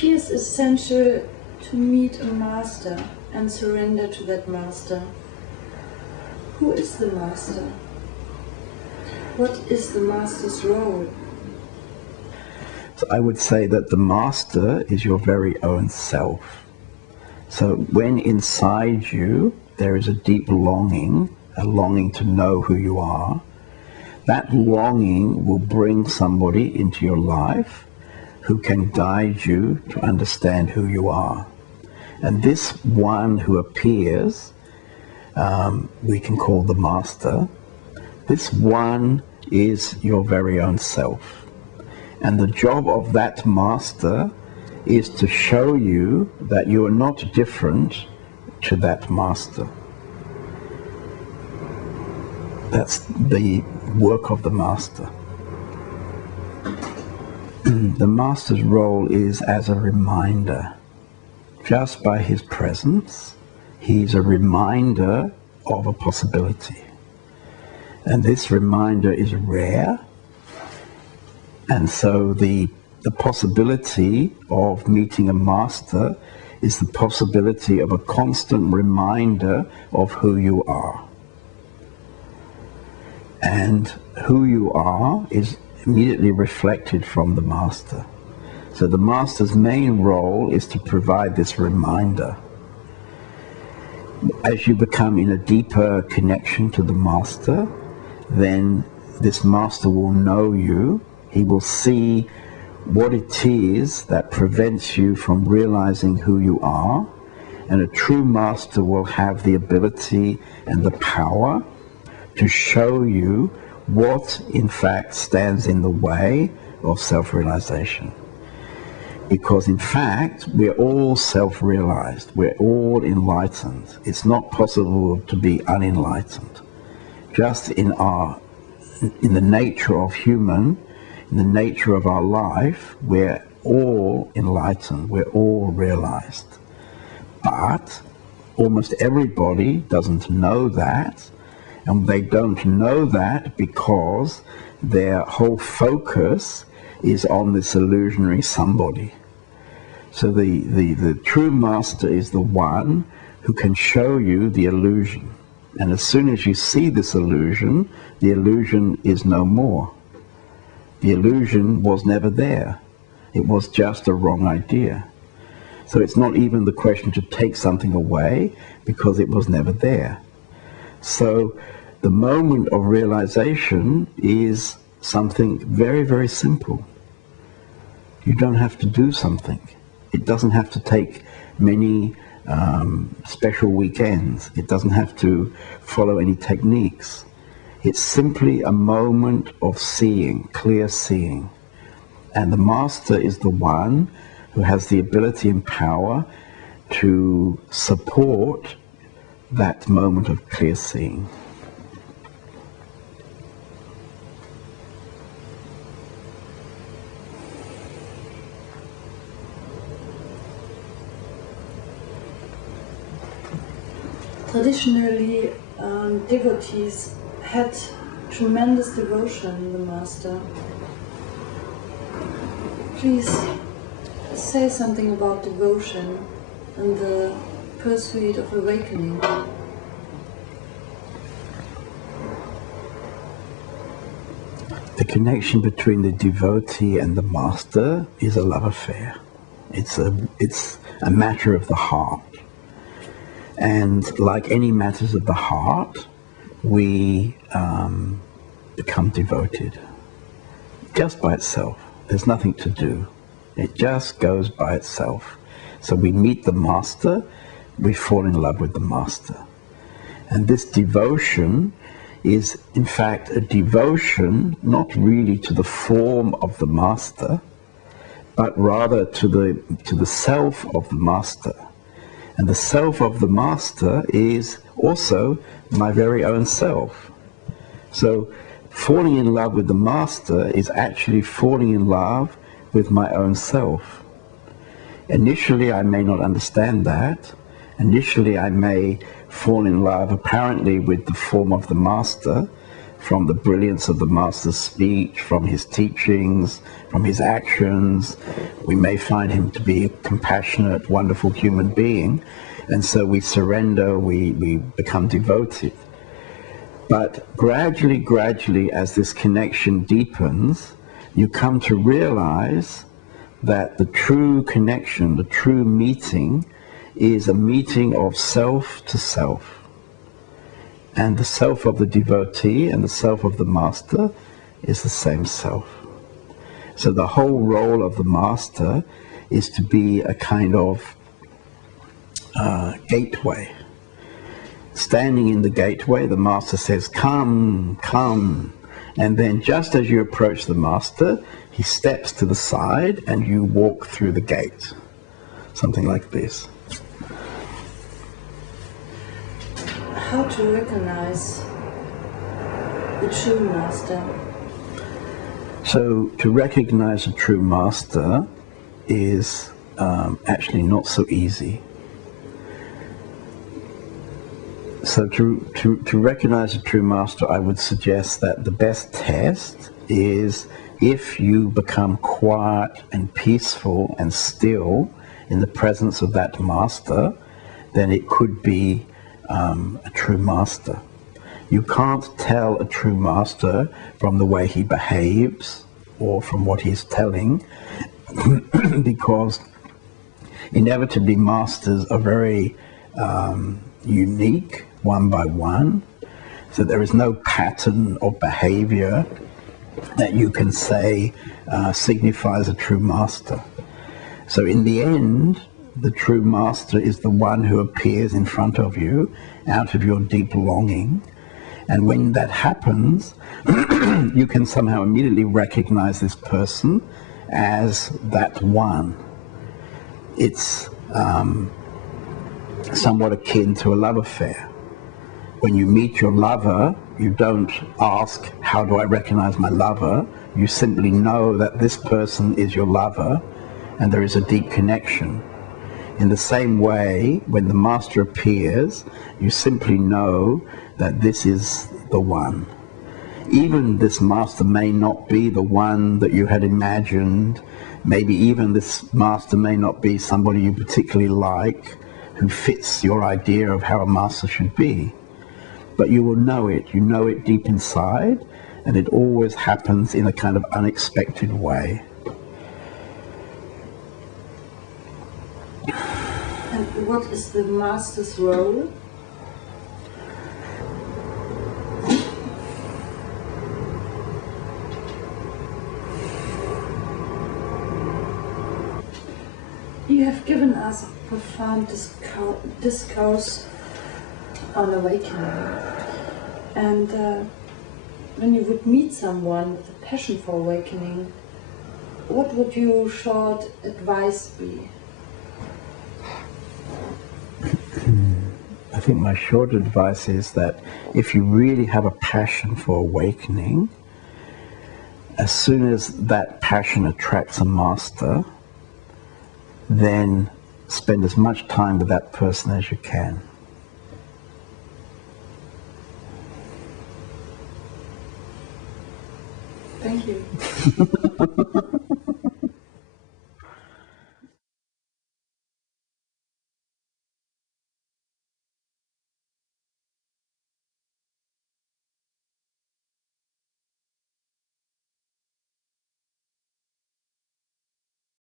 appears essential to meet a master and surrender to that master. Who is the master? What is the master's role? So I would say that the master is your very own self. So when inside you there is a deep longing, a longing to know who you are, that longing will bring somebody into your life who can guide you to understand who you are. And this one who appears, we can call the master. This one is your very own self. And the job of that master is to show you that you are not different to that master. That's the work of the master. The master's role is as a reminder. Just by his presence, he's a reminder of a possibility. And this reminder is rare. And so the possibility of meeting a master is the possibility of a constant reminder of who you are. And who you are is immediately reflected from the master. So the master's main role is to provide this reminder. As you become in a deeper connection to the master, then this master will know you. He will see what it is that prevents you from realizing who you are. And a true master will have the ability and the power to show you what in fact stands in the way of self-realization. Because in fact, we're all self-realized, we're all enlightened. It's not possible to be unenlightened. Just in the nature of human, in the nature of our life, we're all enlightened, we're all realized. But almost everybody doesn't know that, and they don't know that because their whole focus is on this illusionary somebody. So the true master is the one who can show you the illusion. And as soon as you see this illusion, the illusion is no more. The illusion was never there. It was just a wrong idea. So it's not even the question to take something away because it was never there. So the moment of realization is something very, very simple. You don't have to do something. It doesn't have to take many special weekends. It doesn't have to follow any techniques. It's simply a moment of seeing, clear seeing. And the master is the one who has the ability and power to support that moment of clear seeing. Traditionally, devotees had tremendous devotion in the master. Please say something about devotion and the pursuit of awakening. The connection between the devotee and the master is a love affair. It's a matter of the heart. And like any matters of the heart, we become devoted just by itself. There's nothing to do. It just goes by itself. So we meet the master, we fall in love with the master. And this devotion is in fact a devotion not really to the form of the master, but rather to the self of the master. And the self of the master is also my very own self. So falling in love with the master is actually falling in love with my own self. Initially, I may not understand that. Initially, I may fall in love apparently with the form of the master, from the brilliance of the Master's speech, from his teachings, from his actions. We may find him to be a compassionate, wonderful human being, and so we surrender, we become devoted. But gradually, as this connection deepens, you come to realize that the true connection, the true meeting, is a meeting of self to self. And the self of the devotee and the self of the master is the same self. So the whole role of the master is to be a kind of gateway. Standing in the gateway, the master says, "Come, come." And then just as you approach the master, he steps to the side and you walk through the gate. Something like this. How to recognize the true master? So to recognize a true master is actually not so easy. So to recognize a true master, I would suggest that the best test is if you become quiet and peaceful and still in the presence of that master, then it could be a true master. You can't tell a true master from the way he behaves or from what he's telling because inevitably masters are very unique, one by one. So there is no pattern of behavior that you can say signifies a true master. So in the end, the true master is the one who appears in front of you out of your deep longing. And when that happens, you can somehow immediately recognize this person as that one. It's somewhat akin to a love affair. When you meet your lover, you don't ask, how do I recognize my lover? You simply know that this person is your lover and there is a deep connection. In the same way, when the master appears, you simply know that this is the one. Even this master may not be the one that you had imagined. Maybe even this master may not be somebody you particularly like, who fits your idea of how a master should be. But you will know it. You know it deep inside, and it always happens in a kind of unexpected way. And what is the master's role? You have given us a profound discourse on awakening. And when you would meet someone with a passion for awakening, what would your short advice be? I think my short advice is that if you really have a passion for awakening, as soon as that passion attracts a master, then spend as much time with that person as you can. Thank you.